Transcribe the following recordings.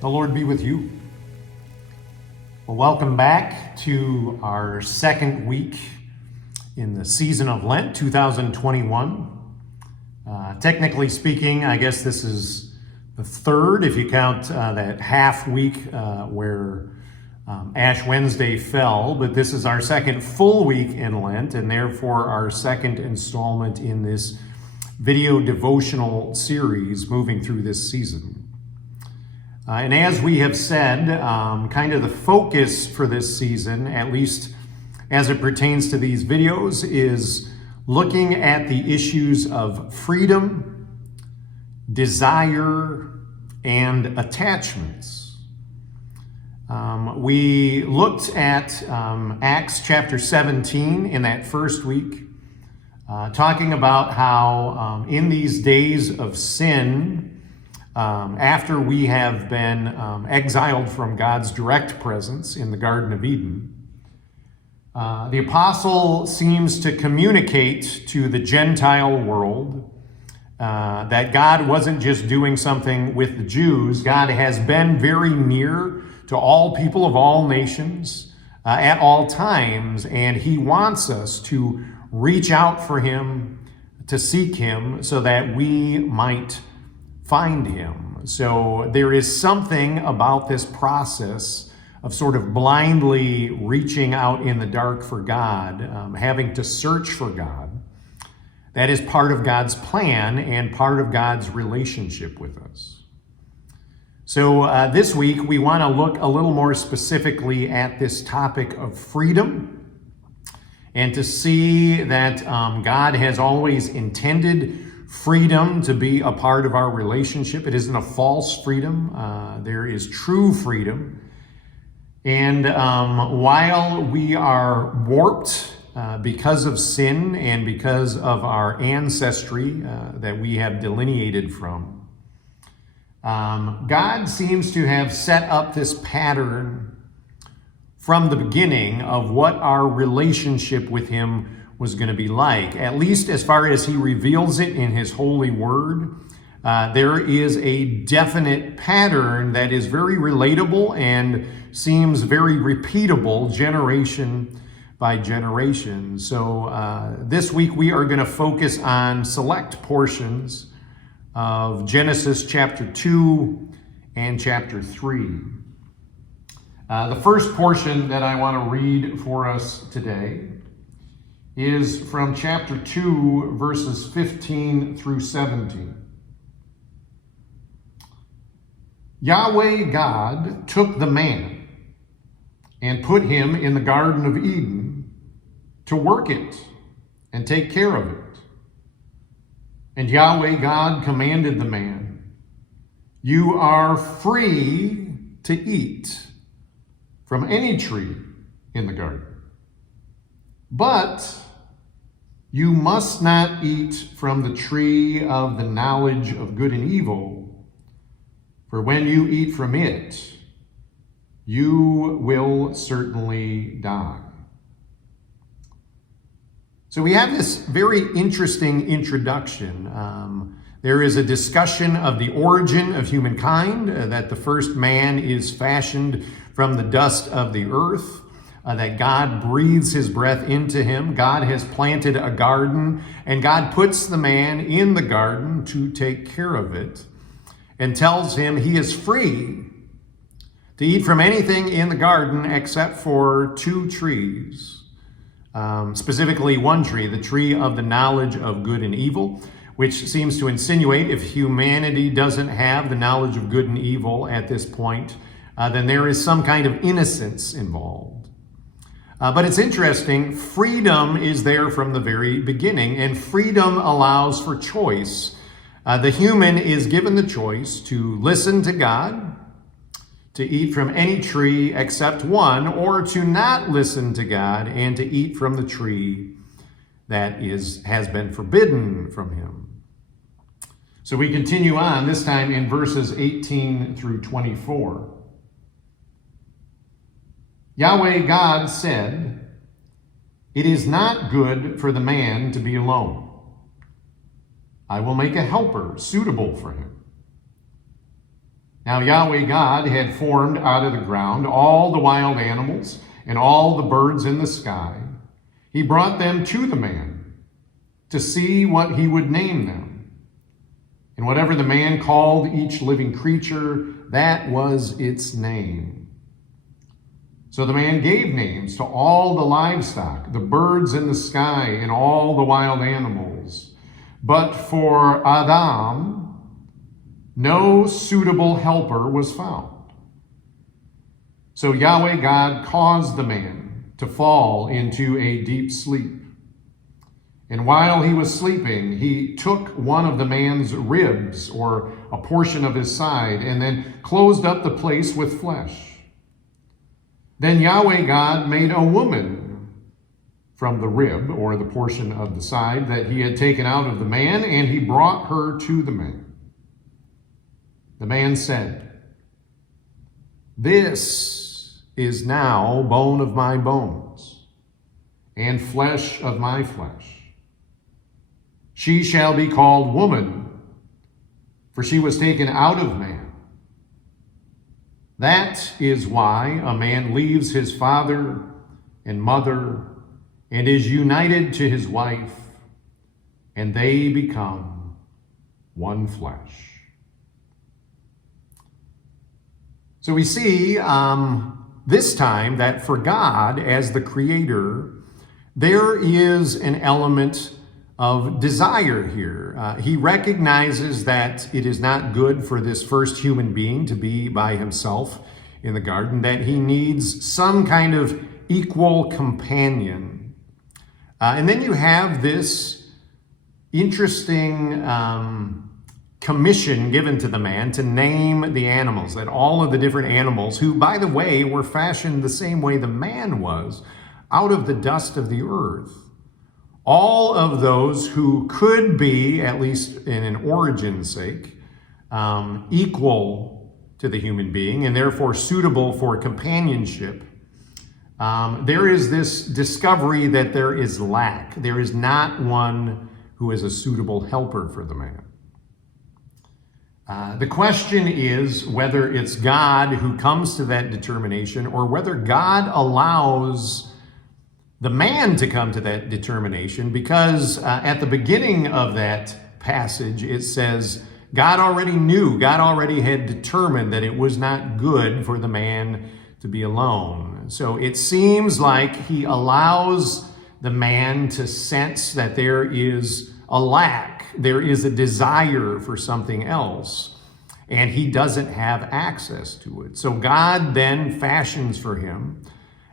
The Lord be with you. Well, welcome back to our second week in the season of Lent 2021. Technically speaking, I guess this is the third, if you count that half week where Ash Wednesday fell, but this is our second full week in Lent, and therefore our second installment in this video devotional series moving through this season. And as we have said, kind of the focus for this season, at least as it pertains to these videos, is looking at the issues of freedom, desire, and attachments. We looked at Acts chapter 17 in that first week, talking about how in these days of sin, after we have been exiled from God's direct presence in the Garden of Eden, the apostle seems to communicate to the Gentile world that God wasn't just doing something with the Jews. God has been very near to all people of all nations at all times, and he wants us to reach out for him, to seek him, so that we might find him. So there is something about this process of sort of blindly reaching out in the dark for God, having to search for God. That is part of God's plan and part of God's relationship with us. So this week we want to look a little more specifically at this topic of freedom, and to see that God has always intended freedom to be a part of our relationship. It isn't a false freedom. There is true freedom. And while we are warped because of sin and because of our ancestry that we have delineated from, God seems to have set up this pattern from the beginning of what our relationship with him was going to be like, at least as far as he reveals it in his holy word. There is a definite pattern that is very relatable and seems very repeatable generation by generation. So this week we are going to focus on select portions of Genesis chapter 2 and chapter 3. The first portion that I want to read for us today is from chapter 2, verses 15 through 17. Yahweh God took the man and put him in the Garden of Eden to work it and take care of it. And Yahweh God commanded the man, "You are free to eat from any tree in the garden, but you must not eat from the tree of the knowledge of good and evil, for when you eat from it, you will certainly die." So we have this very interesting introduction. There is a discussion of the origin of humankind, that the first man is fashioned from the dust of the earth, that God breathes his breath into him. God has planted a garden, and God puts the man in the garden to take care of it, and tells him he is free to eat from anything in the garden except for two trees. Specifically one tree, the tree of the knowledge of good and evil, which seems to insinuate if humanity doesn't have the knowledge of good and evil at this point, then there is some kind of innocence involved. But it's interesting, freedom is there from the very beginning, and freedom allows for choice. The human is given the choice to listen to God, to eat from any tree except one, or to not listen to God and to eat from the tree that has been forbidden from him. So we continue on, this time in verses 18 through 24. Yahweh God said, "It is not good for the man to be alone. I will make a helper suitable for him." Now Yahweh God had formed out of the ground all the wild animals and all the birds in the sky. He brought them to the man to see what he would name them. And whatever the man called each living creature, that was its name. So the man gave names to all the livestock, the birds in the sky, and all the wild animals. But for Adam, no suitable helper was found. So Yahweh God caused the man to fall into a deep sleep. And while he was sleeping, he took one of the man's ribs, or a portion of his side, and then closed up the place with flesh. Then Yahweh God made a woman from the rib, or the portion of the side that he had taken out of the man, and he brought her to the man. The man said, "This is now bone of my bones and flesh of my flesh. She shall be called woman, for she was taken out of man. That is why a man leaves his father and mother and is united to his wife, and they become one flesh." So we see this time that for God, as the Creator, there is an element of desire here. He recognizes that it is not good for this first human being to be by himself in the garden, that he needs some kind of equal companion. And then you have this interesting commission given to the man to name the animals, that all of the different animals, who, by the way, were fashioned the same way the man was, out of the dust of the earth. All of those who could be, at least in an origin's sake, equal to the human being and therefore suitable for companionship. There is this discovery that there is lack. There is not one who is a suitable helper for the man. The question is whether it's God who comes to that determination, or whether God allows the man to come to that determination, because at the beginning of that passage it says God already knew, God already had determined that it was not good for the man to be alone. So it seems like he allows the man to sense that there is a lack, there is a desire for something else, and he doesn't have access to it. So God then fashions for him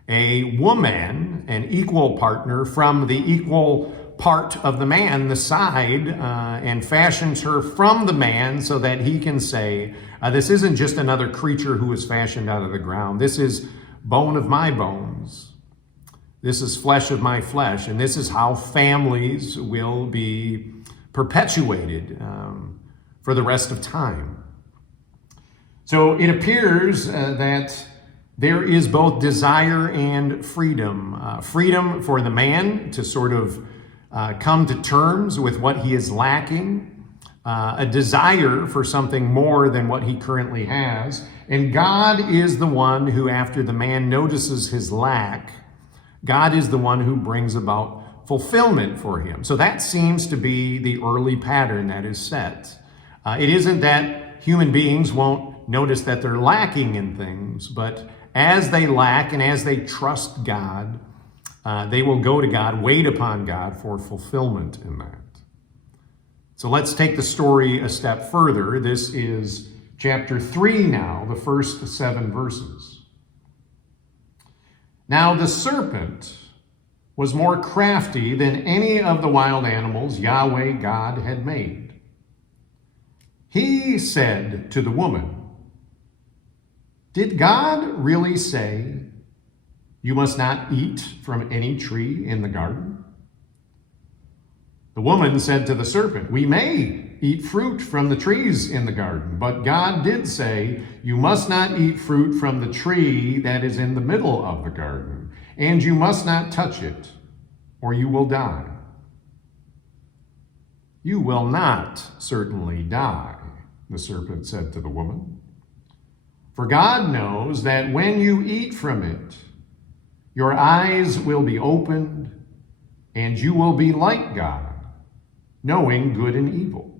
a woman, an equal partner from the equal part of the man, the side, and fashions her from the man so that he can say, this isn't just another creature who was fashioned out of the ground. This is bone of my bones. This is flesh of my flesh. And this is how families will be perpetuated for the rest of time. So it appears that there is both desire and freedom. Freedom for the man to sort of come to terms with what he is lacking. A desire for something more than what he currently has. And God is the one who, after the man notices his lack, God is the one who brings about fulfillment for him. So that seems to be the early pattern that is set. It isn't that human beings won't notice that they're lacking in things, but as they lack and as they trust God, they will go to God, wait upon God for fulfillment in that. So let's take the story a step further. This is chapter 3 now, the first 7 verses. Now the serpent was more crafty than any of the wild animals Yahweh God had made. He said to the woman, "Did God really say, 'You must not eat from any tree in the garden'?" The woman said to the serpent, "We may eat fruit from the trees in the garden, but God did say, 'You must not eat fruit from the tree that is in the middle of the garden, and you must not touch it, or you will die.'" "You will not certainly die," the serpent said to the woman. For God knows that when you eat from it, your eyes will be opened, and you will be like God, knowing good and evil."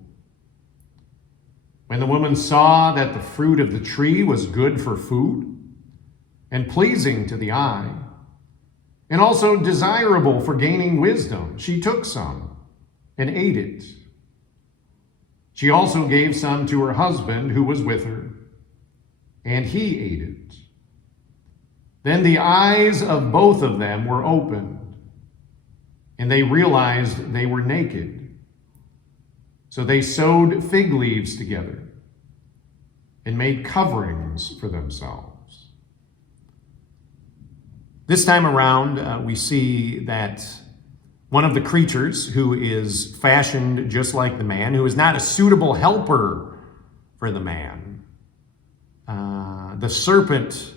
When the woman saw that the fruit of the tree was good for food, and pleasing to the eye, and also desirable for gaining wisdom, she took some and ate it. She also gave some to her husband who was with her, and he ate it. Then the eyes of both of them were opened, and they realized they were naked. So they sewed fig leaves together and made coverings for themselves. This time around, we see that one of the creatures who is fashioned just like the man, who is not a suitable helper for the man, the serpent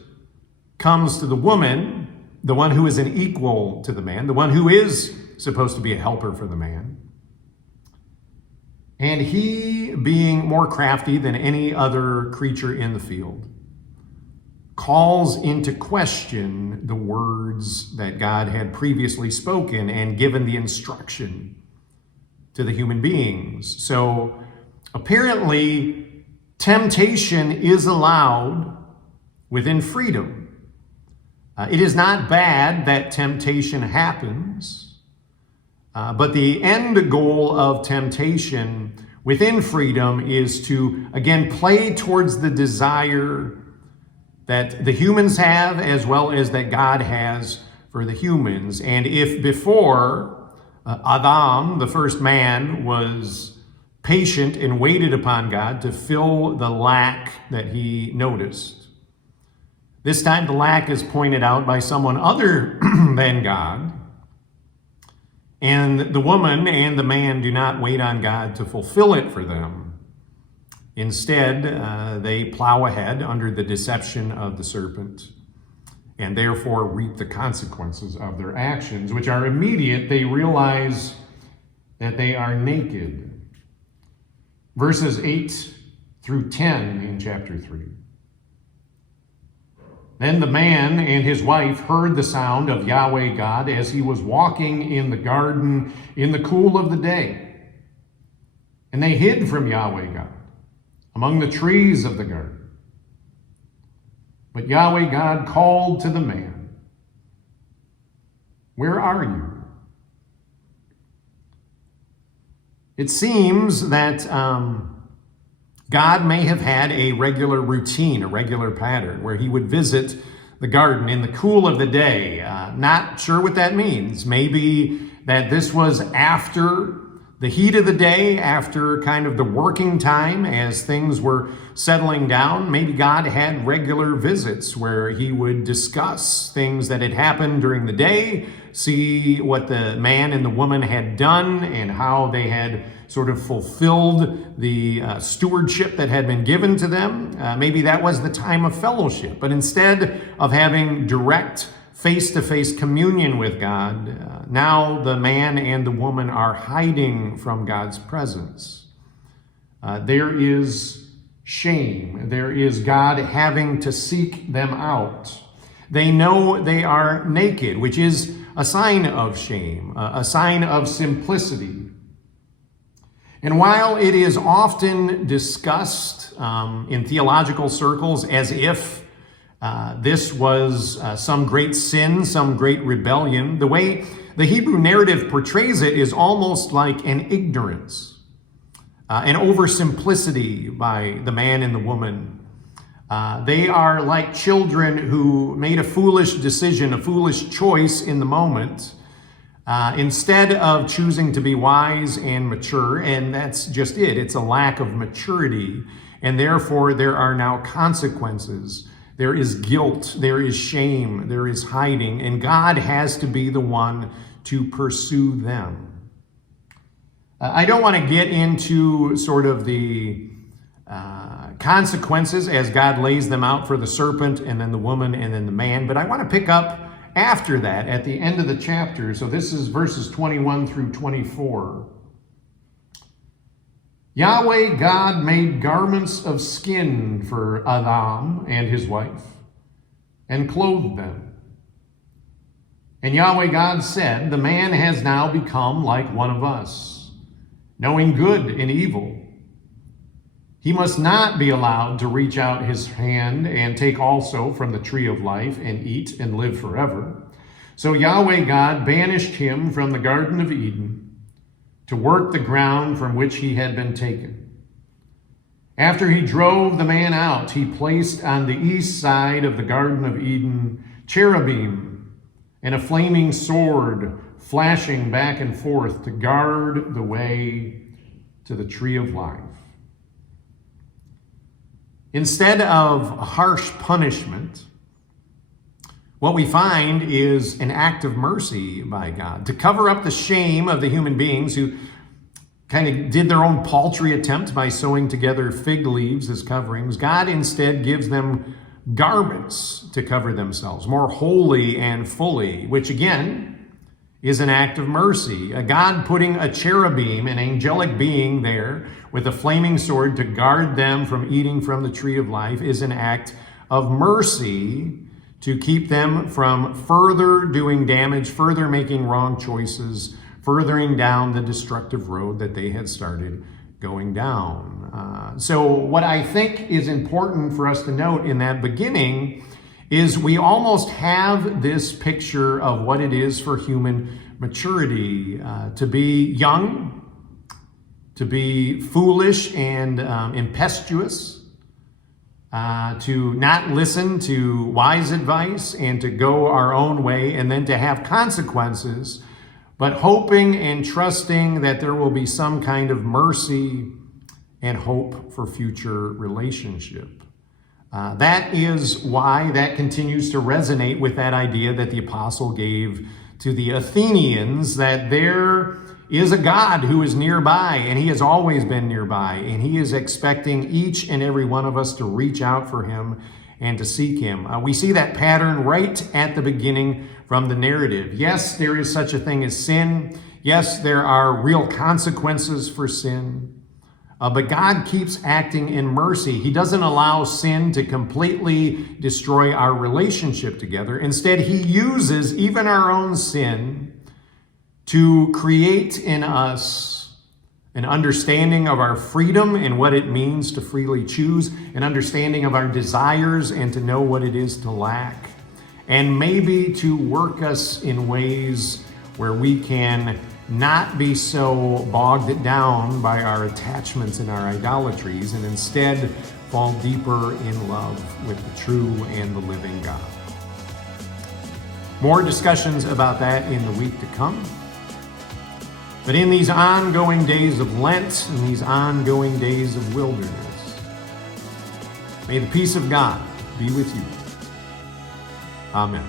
comes to the woman, the one who is an equal to the man, the one who is supposed to be a helper for the man. And he, being more crafty than any other creature in the field, calls into question the words that God had previously spoken and given the instruction to the human beings. So apparently, temptation is allowed within freedom. It is not bad that temptation happens, but the end goal of temptation within freedom is to, again, play towards the desire that the humans have as well as that God has for the humans. And if before Adam, the first man, was patient and waited upon God to fill the lack that he noticed, this time the lack is pointed out by someone other than God. And the woman and the man do not wait on God to fulfill it for them. Instead, they plow ahead under the deception of the serpent and therefore reap the consequences of their actions, which are immediate. They realize that they are naked. Verses 8 through 10 in chapter 3. Then the man and his wife heard the sound of Yahweh God as he was walking in the garden in the cool of the day. And they hid from Yahweh God among the trees of the garden. But Yahweh God called to the man, "Where are you?" It seems that God may have had a regular routine, a regular pattern, where he would visit the garden in the cool of the day. Not sure what that means. Maybe that this was after the heat of the day, after kind of the working time as things were settling down. Maybe God had regular visits where he would discuss things that had happened during the day, see what the man and the woman had done and how they had sort of fulfilled the stewardship that had been given to them. Maybe that was the time of fellowship. But instead of having direct face-to-face communion with God, now the man and the woman are hiding from God's presence. There is shame. There is God having to seek them out. They know they are naked, which is a sign of shame, a sign of simplicity. And while it is often discussed in theological circles as if this was some great sin, some great rebellion, the way the Hebrew narrative portrays it is almost like an ignorance, an oversimplicity by the man and the woman. They are like children who made a foolish decision, a foolish choice in the moment, instead of choosing to be wise and mature. And that's just it. It's a lack of maturity. And therefore, there are now consequences. There is guilt. There is shame. There is hiding. And God has to be the one to pursue them. I don't want to get into sort of the consequences as God lays them out for the serpent and then the woman and then the man, but I want to pick up after that at the end of the chapter. So this is verses 21 through 24. Yahweh God made garments of skin for Adam and his wife, and clothed them. And Yahweh God said, the man has now become like one of us, knowing good and evil. He must not be allowed to reach out his hand and take also from the tree of life and eat and live forever. So Yahweh God banished him from the Garden of Eden to work the ground from which he had been taken. After he drove the man out, he placed on the east side of the Garden of Eden cherubim and a flaming sword flashing back and forth to guard the way to the tree of life. Instead of harsh punishment, what we find is an act of mercy by God to cover up the shame of the human beings who kind of did their own paltry attempt by sewing together fig leaves as coverings. God instead gives them garments to cover themselves more wholly and fully, which again is an act of mercy. A God putting a cherubim, an angelic being there with a flaming sword to guard them from eating from the tree of life, is an act of mercy to keep them from further doing damage, further making wrong choices, furthering down the destructive road that they had started going down. So what I think is important for us to note in that beginning is we almost have this picture of what it is for human maturity, to be young, to be foolish and impetuous, to not listen to wise advice and to go our own way, and then to have consequences, but hoping and trusting that there will be some kind of mercy and hope for future relationship. That is why that continues to resonate with that idea that the apostle gave to the Athenians, that there is a God who is nearby, and he has always been nearby, and he is expecting each and every one of us to reach out for him and to seek him. We see that pattern right at the beginning from the narrative. Yes, there is such a thing as sin. Yes, there are real consequences for sin. But God keeps acting in mercy. He doesn't allow sin to completely destroy our relationship together. Instead, he uses even our own sin to create in us an understanding of our freedom and what it means to freely choose, an understanding of our desires and to know what it is to lack, and maybe to work us in ways where we can not be so bogged down by our attachments and our idolatries, and instead fall deeper in love with the true and the living God. More discussions about that in the week to come. But in these ongoing days of Lent and these ongoing days of wilderness, may the peace of God be with you. Amen.